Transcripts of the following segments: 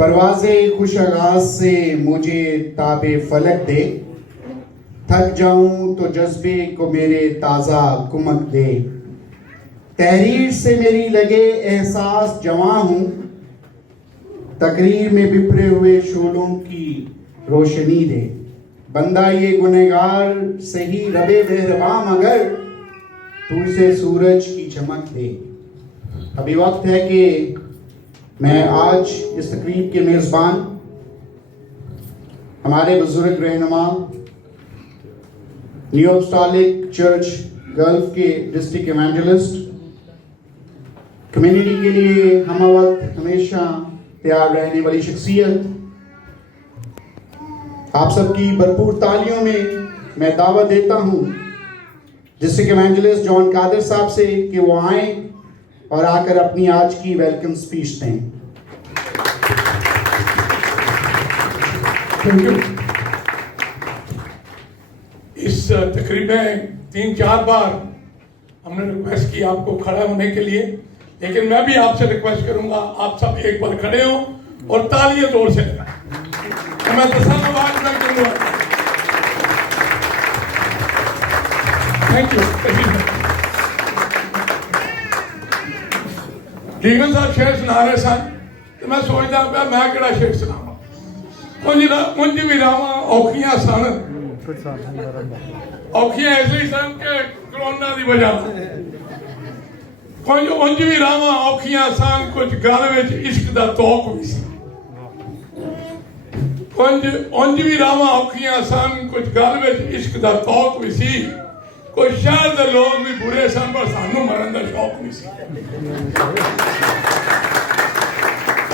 परवाज़े खुश आगाज से मुझे ताबे फलक दे, थक जाऊं तो जज्बे को मेरे ताज़ा कुमक दे। तहरीर से मेरी लगे एहसास जवां हूँ, तकरीर में बिखरे हुए शोलों की रोशनी दे। बंदा ये गुनहगार सही रबे मेहरबान, मगर तू इसे सूरज की चमक दे। अभी वक्त है कि मैं आज इस तकरीब के मेज़बान हमारे बुजुर्ग रहनुमा न्यू अपस्टॉलिक चर्च गल्फ के डिस्ट्रिक्ट इवेंजलिस्ट, कम्युनिटी के लिए हम वक्त हमेशा तैयार रहने वाली शख्सियत, आप सबकी भरपूर तालियों में मैं दावत देता हूं डिस्ट्रिक्ट इवेंजलिस्ट जॉन कादिर साहब से कि वो आए और आकर अपनी आज की वेलकम स्पीच दें। Thank you. इस तकरीब में 3-4 बार हमने रिक्वेस्ट की आपको खड़ा होने के लिए, लेकिन मैं भी आपसे रिक्वेस्ट करूंगा आप सब एक बार खड़े हो और तालियां जोर से लगाएं। तो मैं धन्यवाद मैं करूंगा। Thank you. लीगन साहब शेर सुना रहे सन, तो मैं सोचता पाया मैं केड़ा शेर सुनावा। कुंज भी रावां औखियां सन, औखियां इसलिए सन कि कोरोना की वजह कुछ उंज भी रावां औखियां सन, कुछ गल विच इश्क दा तौक भी सी। कुंज उंज भी रावां औखियां सन, कुछ गल विच इश्क दा तौक भी सी। कुछ शहर के लोग भी बुरे सन, पर सानू मरन का शौक भी सी।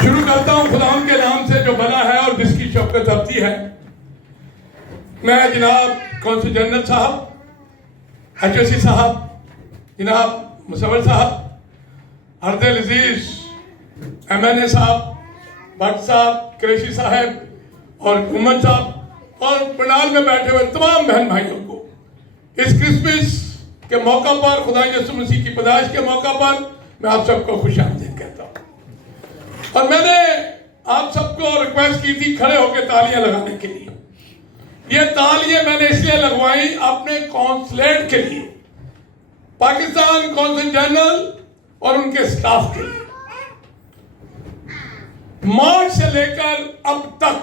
शुरू करता हूं खुदा के नाम से जो बना है और जिसकी शौकत अबदी है। मैं जनाब कौंसल जनरल साहब, HOC साहब, जनाब मुसव्वर साहब, हरदिल अजीज MNA साहब, भट्ट साहब, कुरैशी साहब और उमन साहब और पंडाल में बैठे हुए तमाम बहन भाइयों को इस क्रिसमस के मौका पर, खुदा यीशु मसीह की पैदाइश के मौका पर मैं आप सबको खुशामदीद कहता हूँ। और मैंने आप सबको रिक्वेस्ट की थी खड़े होकर तालियां लगाने के लिए। ये तालियां मैंने इसलिए लगवाई अपने कॉन्सुलेट के लिए, पाकिस्तान कौंसल जनरल और उनके स्टाफ के लिए। मार्च से लेकर अब तक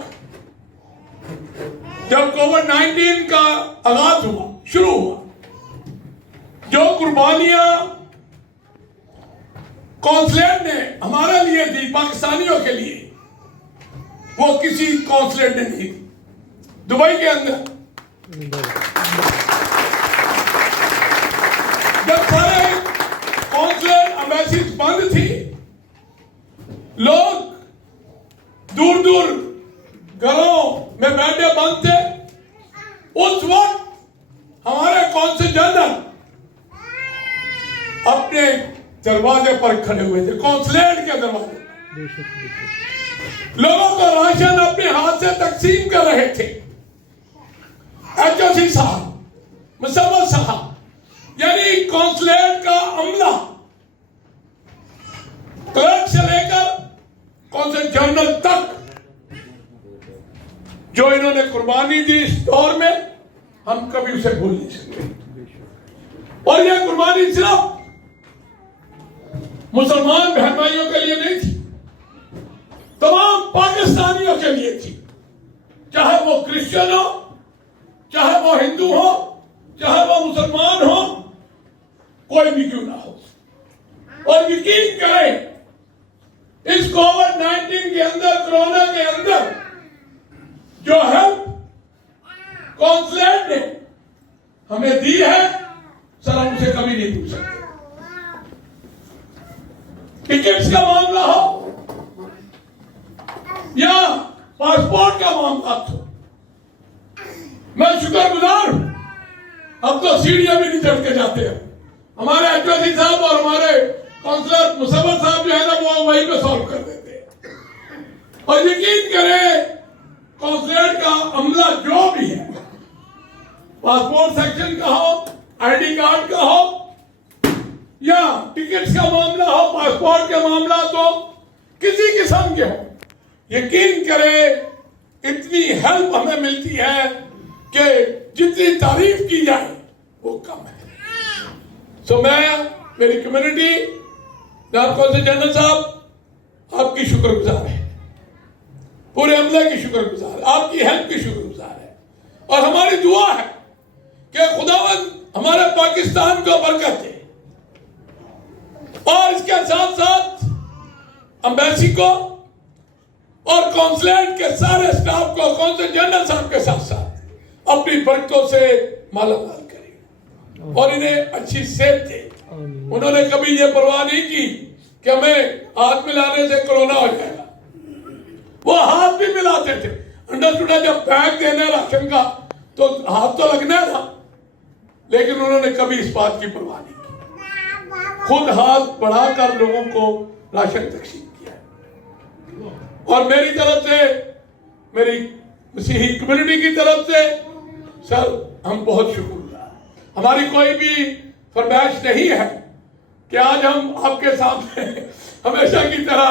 जब कोविड-19 का आगाज हुआ, शुरू हुआ, जो कुर्बानियां कॉन्सुलेट ने हमारे लिए दी, पाकिस्तानियों के लिए, वो किसी कॉन्सुलेट ने नहीं दी। दुबई के अंदर जब सारे कॉन्सुलेट एम्बेसीज बंद थी, लोग दूर दूर घरों में बैठे बंद थे, उस वक्त हमारे कौंसल जनरल अपने दरवाजे पर खड़े हुए थे, कॉन्सुलेट के दरवाजे पर लोगों को राशन अपने हाथ से तकसीम कर रहे थे। HOC साहब, मुसव्वर साहब, यानी कॉन्सुलेट का अमला, क्लर्क से लेकर कौंसल जनरल तक, जो इन्होंने कुर्बानी दी इस दौर में, हम कभी उसे भूल नहीं सकते। और यह कुर्बानी सिर्फ मुसलमान बहन भाइयों के लिए नहीं थी, तमाम पाकिस्तानियों के लिए थी, चाहे वो क्रिश्चियन हो, चाहे वो हिंदू हो, चाहे वो मुसलमान हो, कोई भी क्यों ना हो। और यकीन करें, इस कोविड-19 के अंदर, कोरोना के अंदर जो हेल्प कॉन्सुलेट ने हमें दी है, सर हम उसे कभी नहीं पूछ सकते। टिकट्स का मामला हो या पासपोर्ट का मामला हो, मैं शुक्रगुजार हूं। अब तो सीढ़ियां भी नहीं चढ़ के जाते हैं। हमारे HOC साहब और हमारे काउंसलर मुसव्वर साहब जो है ना, वो वहीं पे सॉल्व कर देते हैं। और यकीन करें, कॉन्सुलेट का अमला जो भी है, पासपोर्ट सेक्शन का हो, ID कार्ड का हो, या टिकट्स का मामला हो, पासपोर्ट का मामला, तो किसी किस्म के हो, यकीन करें इतनी हेल्प हमें मिलती है कि जितनी तारीफ की जाए वो कम है। सो मैं मेरी कम्युनिटी जनाब कौंसल जनरल साहब आपकी शुक्रगुजार है, पूरे अमले की शुक्रगुजार है, आपकी हेल्प की शुक्रगुजार है और हमारी दुआ है कि खुदावंद हमारे पाकिस्तान को बरकत दे और इसके साथ साथ एम्बेसी को और कौंसलेट के सारे स्टाफ को कौंसल जनरल साहब के साथ साथ अपनी बरकतों से मालामाल करे और इन्हें अच्छी सेहत दे। उन्होंने कभी ये परवाह नहीं की कि हमें हाथ मिलाने से कोरोना हो जाएगा, वो हाथ भी मिलाते थे। अंडरस्टूड है, जब बैग देना राशन का तो हाथ तो लगना था, लेकिन उन्होंने कभी इस बात की परवाह नहीं की, खुद हाथ बढ़ाकर लोगों को राशन तकसीम किया। और मेरी तरफ से, मेरी मसीही कम्युनिटी की तरफ से सर हम बहुत शुक्रगुजार। हमारी कोई भी फरमाइश नहीं है कि आज हम आपके सामने हमेशा की तरह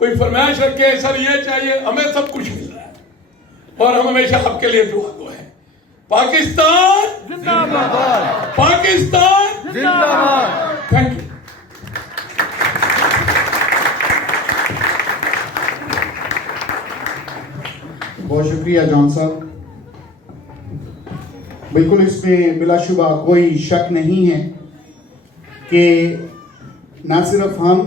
कोई फरमाइश रखें, सर ये चाहिए, हमें सब कुछ मिल रहा है और हम हमेशा आपके लिए दुआ गो है। पाकिस्तान जिंदाबाद, पाकिस्तान जिंदाबाद। Thank you. बहुत शुक्रिया जॉन साहब। बिल्कुल इसमें बिलाशुबा कोई शक नहीं है कि न सिर्फ हम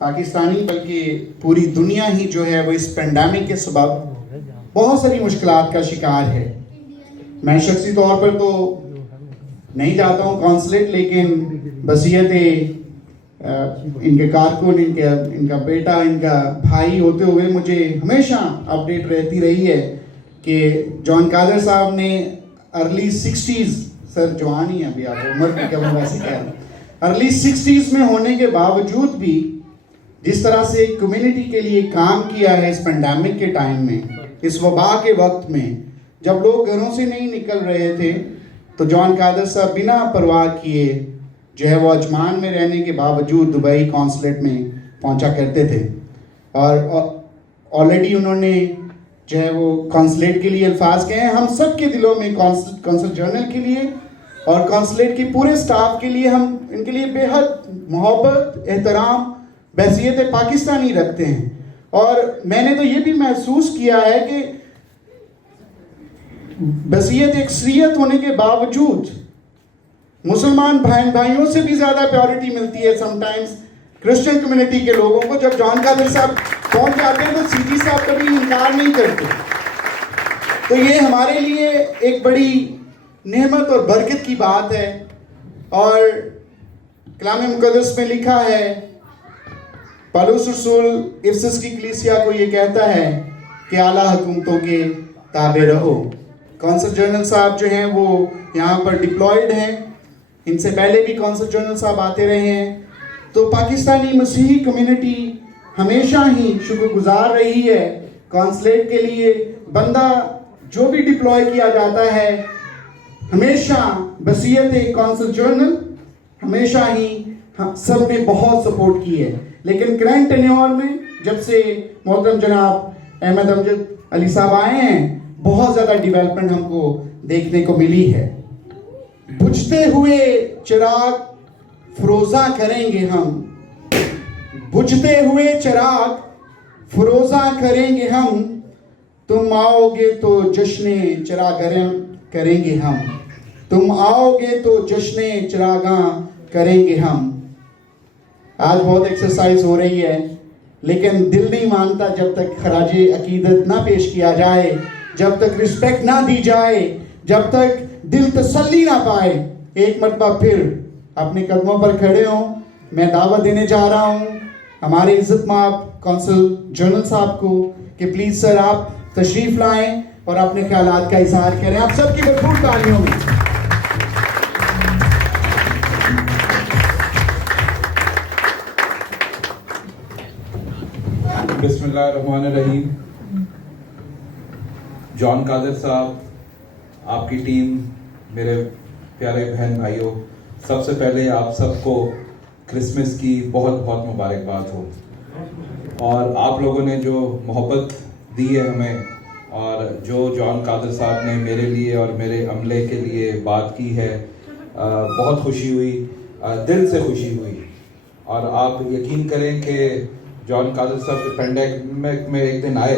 पाकिस्तानी बल्कि पूरी दुनिया ही जो है वो इस पेंडेमिक के सबब बहुत सारी मुश्किलात का शिकार है। मैं शख्सी तौर पर तो नहीं जाता हूँ कौंसलेट, लेकिन बसीयत इनके कारकुन, इनका बेटा, इनका भाई होते हुए मुझे हमेशा अपडेट रहती रही है कि जॉन कादर साहब ने अर्ली 60s, सर जवान ही है अभी, आप उम्र की क्या वैसे कह रहे, अर्ली 60s में होने के बावजूद भी जिस तरह से कम्युनिटी के लिए काम किया है इस पेंडेमिक के टाइम में, इस वबा के वक्त में जब लोग घरों से नहीं निकल रहे थे, तो जॉन कादर साहब बिना परवाह किए जो है वो अजमान में रहने के बावजूद दुबई कौंसलेट में पहुंचा करते थे। और ऑलरेडी उन्होंने जो है वो कौंसलेट के लिए अल्फाज कहे हैं। हम सब के दिलों में कौंसल जनरल के लिए और कौंसलेट के पूरे स्टाफ के लिए हम इनके लिए बेहद मोहब्बत, एहतराम, बहसियत पाकिस्तानी रखते हैं। और मैंने तो ये भी महसूस किया है कि बहसियत एक शरीयत होने के बावजूद मुसलमान भाइयों से भी ज़्यादा प्रायोरिटी मिलती है समटाइम्स क्रिश्चियन कम्युनिटी के लोगों को। जब जॉन कादर साहब पहुंच जाते हैं तो सीजी साहब कभी इनकार नहीं करते। तो ये हमारे लिए एक बड़ी नेमत और बरकत की बात है। और कलाम मुकद्दस में लिखा है, पौलुस रसूल इफिसस की कलीसिया को ये कहता है कि आला हुकूमतों के ताबे रहो। कौंसल जनरल साहब जो हैं वो यहाँ पर डिप्लॉयड हैं, इनसे पहले भी कौंसल जनरल साहब आते रहे हैं। तो पाकिस्तानी मसीही कम्युनिटी हमेशा ही शुक्रगुजार रही है कौंसलेट के लिए। बंदा जो भी डिप्लॉय किया जाता है, हमेशा बसीयत कौंसल जनरल हमेशा ही सब ने बहुत सपोर्ट की है। लेकिन करंट टेन्योर में जब से मोहतरम जनाब अहमद अमजद अली साहब आए हैं, बहुत ज़्यादा डेवलपमेंट हमको देखने को मिली है। बुझते हुए चिराग फरोजा करेंगे हम, बुझते हुए चिराग फरोजा करेंगे हम, तुम आओगे तो जश्ने चिरागां करेंगे हम, तुम आओगे तो जश्ने चिरागां करेंगे हम। आज बहुत एक्सरसाइज हो रही है, लेकिन दिल नहीं मानता जब तक खराजे अकीदत ना पेश किया जाए, जब तक रिस्पेक्ट ना दी जाए, जब तक दिल तसल्ली ना पाए। एक मरतबा फिर अपने कदमों पर खड़े हों। मैं दावत देने जा रहा हूं हमारे इज्जत माब कौंसल जनरल साहब को कि प्लीज सर आप तशरीफ लाएं और अपने ख्यालात का इजहार करें। आप सबकी भरपूर तालियों में। बिस्मिल्लाहिर्रहमानिर्रहीम। जॉन कादर साहब, आपकी टीम, मेरे प्यारे बहन भाइयों, सबसे पहले आप सबको क्रिसमस की बहुत बहुत मुबारकबाद हो। और आप लोगों ने जो मोहब्बत दी है हमें, और जो जॉन कादर साहब ने मेरे लिए और मेरे अमले के लिए बात की है, बहुत खुशी हुई, दिल से खुशी हुई। और आप यकीन करें कि जॉन कादर साहब पेंडेमिक में एक दिन आए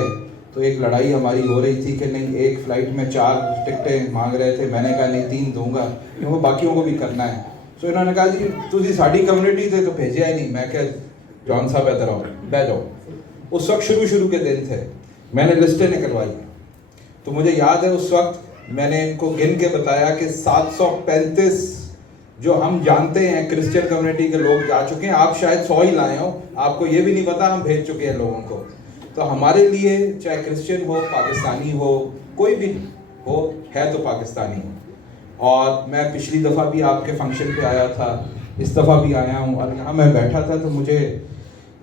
तो एक लड़ाई हमारी हो रही थी कि नहीं, एक फ़्लाइट में 4 टिकटें मांग रहे थे। मैंने कहा नहीं, 3 दूंगा, क्योंकि बाकियों को भी करना है। तो इन्होंने कहा जी तुझी साड़ी कम्युनिटी थे तो भेजा ही नहीं। मैं क्या, जॉन साहब इधर आओ, बैठ जाओ। उस वक्त शुरू के दिन थे, मैंने लिस्टें निकलवाई। तो मुझे याद है उस वक्त मैंने इनको गिन के बताया कि 735 जो हम जानते हैं क्रिश्चियन कम्युनिटी के लोग जा चुके हैं। आप शायद 100 ही लाए हो, आपको ये भी नहीं पता हम भेज चुके हैं लोगों को। तो हमारे लिए चाहे क्रिश्चियन हो, पाकिस्तानी हो, कोई भी हो, है तो पाकिस्तानी। और मैं पिछली दफ़ा भी आपके फंक्शन पे आया था, इस दफ़ा भी आया हूँ। और यहाँ मैं बैठा था तो मुझे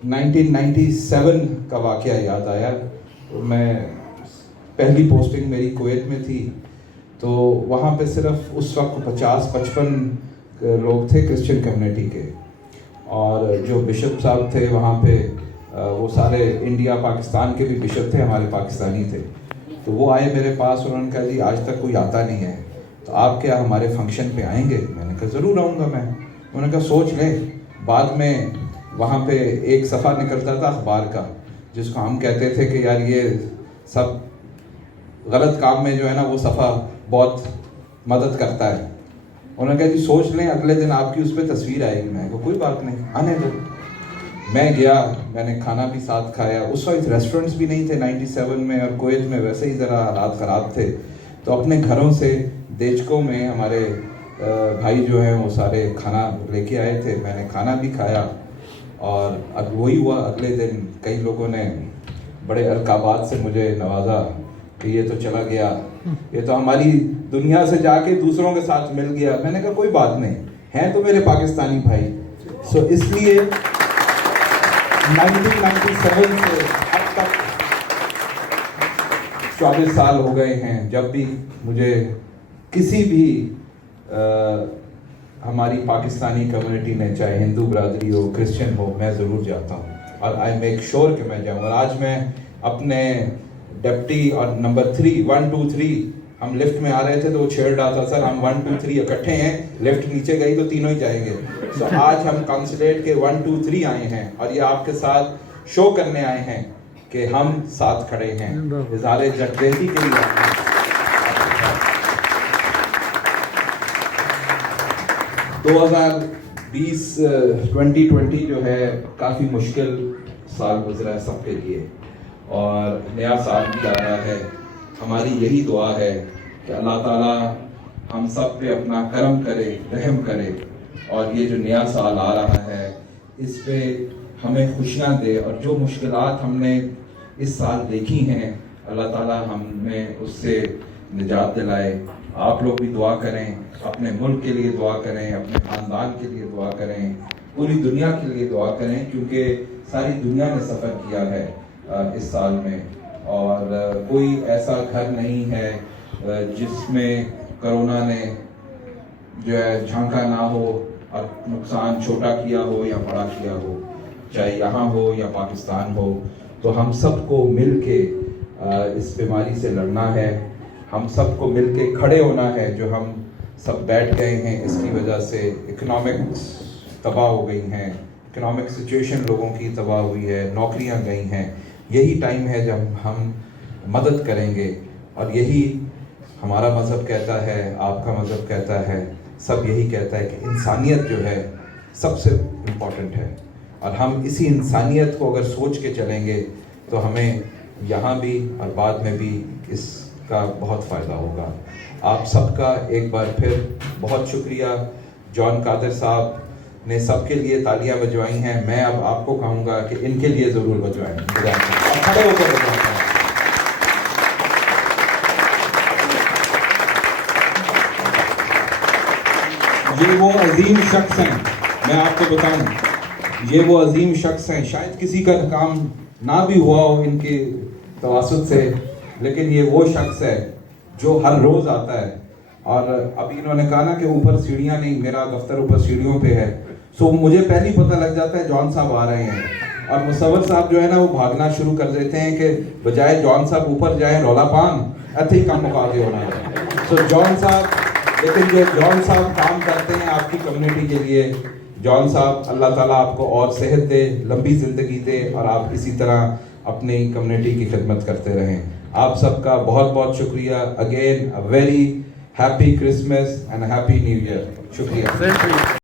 1997 का वाक़या याद आया। तो मैं पहली पोस्टिंग मेरी कुवैत में थी, तो वहाँ पे सिर्फ उस वक्त 50-55 लोग थे क्रिश्चियन कम्युनिटी के। और जो बिशप साहब थे वहाँ पे, वो सारे इंडिया पाकिस्तान के भी बिशप थे, हमारे पाकिस्तानी थे। तो वो आए मेरे पास, उन्होंने कहा जी आज तक कोई आता नहीं है, तो आप क्या हमारे फंक्शन पे आएंगे? मैंने कहा ज़रूर आऊँगा मैं। उन्होंने कहा सोच लें। बाद में वहाँ पे एक सफ़ा निकलता था अखबार का, जिसको हम कहते थे कि यार ये सब गलत काम में जो है ना वो सफ़ा बहुत मदद करता है। उन्होंने कहा जी सोच लें, अगले दिन आपकी उस पर तस्वीर आएगी। मैं कहा कोई बात नहीं, आने दो। मैं गया, मैंने खाना भी साथ खाया। उस वक्त रेस्टोरेंट्स भी नहीं थे 97 में, और कुवैत में वैसे ही ज़रा हालात ख़राब थे। तो अपने घरों से देचकों में हमारे भाई जो हैं वो सारे खाना लेके आए थे, मैंने खाना भी खाया। और अब वही हुआ, अगले दिन कई लोगों ने बड़े अलकाबात से मुझे नवाजा कि ये तो चला गया, ये तो हमारी दुनिया से जाके दूसरों के साथ मिल गया। मैंने कहा कोई बात नहीं, हैं तो मेरे पाकिस्तानी भाई। सो इसलिए 1997 से अब तक 24 साल हो गए हैं, जब भी मुझे किसी भी हमारी पाकिस्तानी कम्युनिटी ने, चाहे हिंदू बरादरी हो, क्रिश्चियन हो, मैं ज़रूर जाता हूँ और आई मेक श्योर कि मैं जाऊँ। और आज मैं अपने डिप्टी और नंबर 3 1 2 3 हम लिफ्ट में आ रहे थे तो वो छेड़ रहा था, सर हम 1 2 3 इकट्ठे हैं, लिफ्ट नीचे गई तो तीनों ही जाएंगे। तो आज हम काउंसिलेट के 1 2 3 आए हैं और ये आपके साथ शो करने आए हैं कि हम साथ खड़े हैं। इज़हार यकजहती के लिए 2020 जो है काफ़ी मुश्किल साल गुजरा है सबके लिए, और नया साल भी आ रहा है। हमारी यही दुआ है कि अल्लाह ताला हम सब पे अपना करम करे, रहम करे, और ये जो नया साल आ रहा है इस पे हमें खुशियाँ दे। और जो मुश्किलात हमने इस साल देखी हैं, अल्लाह ताला हमें उससे निजात दिलाए। आप लोग भी दुआ करें, अपने मुल्क के लिए दुआ करें, अपने ख़ानदान के लिए दुआ करें, पूरी दुनिया के लिए दुआ करें, क्योंकि सारी दुनिया ने सफ़र किया है इस साल में। और कोई ऐसा घर नहीं है जिसमें कोरोना ने जो है झांका ना हो और नुकसान छोटा किया हो या बड़ा किया हो, चाहे यहाँ हो या पाकिस्तान हो। तो हम सबको मिल के इस बीमारी से लड़ना है, हम सबको मिल के खड़े होना है। जो हम सब बैठ गए हैं इसकी वजह से इकोनॉमिक्स तबाह हो गई हैं, इकोनॉमिक सिचुएशन लोगों की तबाह हुई है, नौकरियां गई हैं। यही टाइम है जब हम मदद करेंगे, और यही हमारा मज़हब कहता है, आपका मज़हब कहता है, सब यही कहता है कि इंसानियत जो है सबसे इम्पॉर्टेंट है। और हम इसी इंसानियत को अगर सोच के चलेंगे तो हमें यहाँ भी और बाद में भी इसका बहुत फ़ायदा होगा। आप सबका एक बार फिर बहुत शुक्रिया। जॉन कादर साहब ने सबके लिए तालियां बजवाई हैं, मैं अब आपको कहूँगा कि इनके लिए ज़रूर बजवाएं। खड़े होकर बजवाएं। ये वो अजीम शख्स हैं, मैं आपको बताऊं, ये वो अजीम शख्स हैं। शायद किसी का काम ना भी हुआ हो इनके तवासुत से, लेकिन ये वो शख्स है जो हर रोज़ आता है। और अभी इन्होंने कहा ना कि ऊपर सीढ़ियाँ नहीं, मेरा दफ्तर ऊपर सीढ़ियों पे है, सो मुझे पहले ही पता लग जाता है जॉन साहब आ रहे हैं। और मुसव्वर साहब जो है ना वो भागना शुरू कर देते हैं कि बजाय जॉन साहब ऊपर जाए रौला पान अथे ही कम मुका के होना है। सो जॉन साहब, लेकिन जो जॉन साहब काम करते हैं आपकी कम्युनिटी के लिए, जॉन साहब अल्लाह ताला आपको और सेहत दे, लंबी ज़िंदगी दे और आप इसी तरह अपनी कम्युनिटी की खिदमत करते रहें। आप सबका बहुत बहुत शुक्रिया। Again a very happy Christmas and happy new year. शुक्रिया।